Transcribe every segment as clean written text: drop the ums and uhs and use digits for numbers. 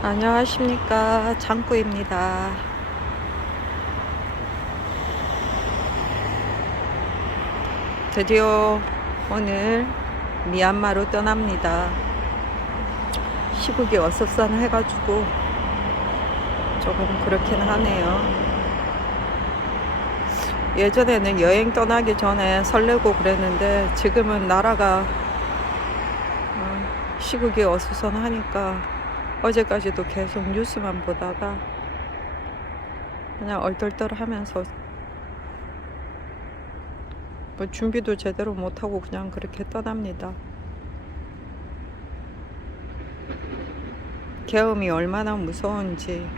안녕하십니까, 장꾸입니다. 드디어 오늘 미얀마로 떠납니다. 시국이 어수선해가지고 조금 그렇긴 하네요. 예전에는 여행 떠나기 전에 설레고 그랬는데 지금은 나라가 시국이 어수선하니까 어제까지도 계속 뉴스만 보다가 그냥 얼떨떨하면서 뭐 준비도 제대로 못하고 그냥 그렇게 떠납니다. 계엄이 얼마나 무서운지.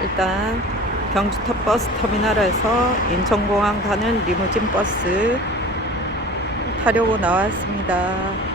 일단 경주탑 버스 터미널에서 인천공항 가는 리무진 버스 타려고 나왔습니다.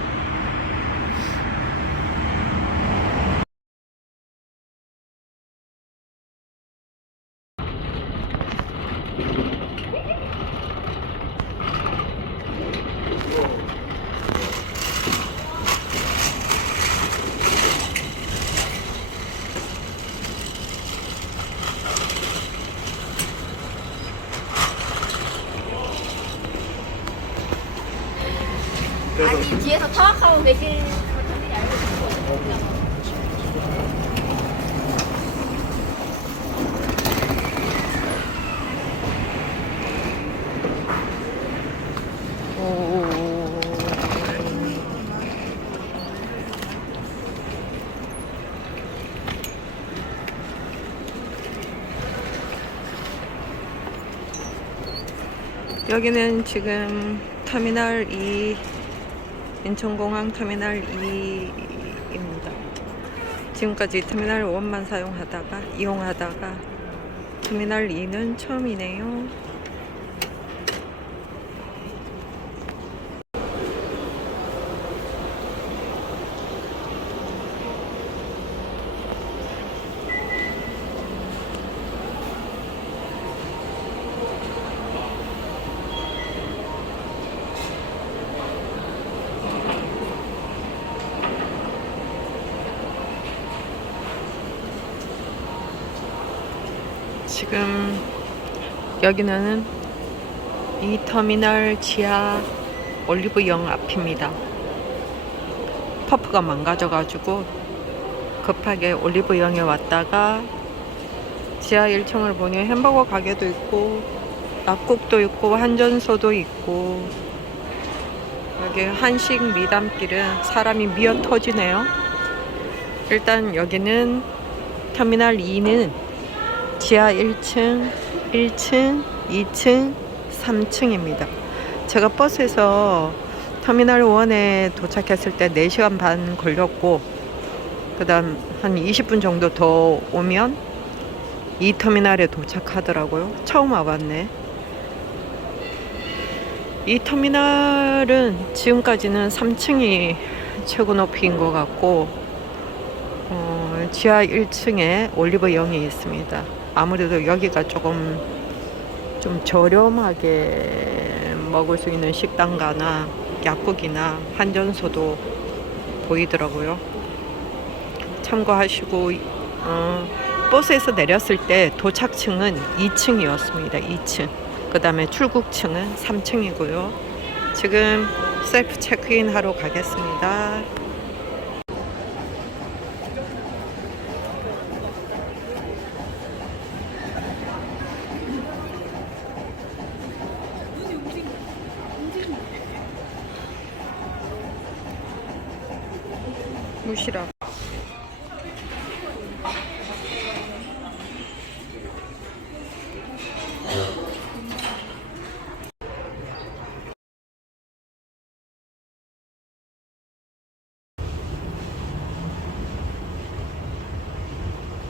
아니 뒤에서 타악하고 계실 여기는 지금 터미널 2, 인천공항 터미널 2입니다. 지금까지 터미널 1만 이용하다가 터미널 2는 처음이네요. 지금 여기는 이 터미널 지하 올리브영 앞입니다. 퍼프가 망가져가지고 급하게 올리브영에 왔다가 지하 1층을 보니 햄버거 가게도 있고 낙국도 있고 한전소도 있고, 여기 한식 미담길은 사람이 미어 터지네요. 일단 여기는 터미널 2는 지하 1층, 1층, 2층, 3층입니다. 제가 버스에서 터미널 1에 도착했을 때 4시간 반 걸렸고, 그 다음 한 20분 정도 더 오면 이 터미널에 도착하더라고요. 처음 와봤네. 이 터미널은 지금까지는 3층이 최고 높이인 것 같고, 지하 1층에 올리브영이 있습니다. 아무래도 여기가 조금 좀 저렴하게 먹을 수 있는 식당가나 약국이나 한전소도 보이더라고요. 참고하시고, 버스에서 내렸을 때 도착층은 2층이었습니다. 2층. 그 다음에 출국층은 3층이고요. 지금 셀프 체크인 하러 가겠습니다. 무시라.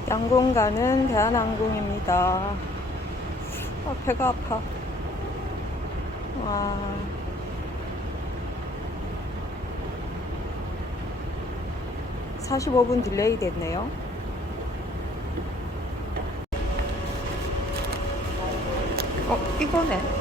양궁 가는 대한항공입니다. 배가 아파. 와. 45분 딜레이 됐네요. 이거네.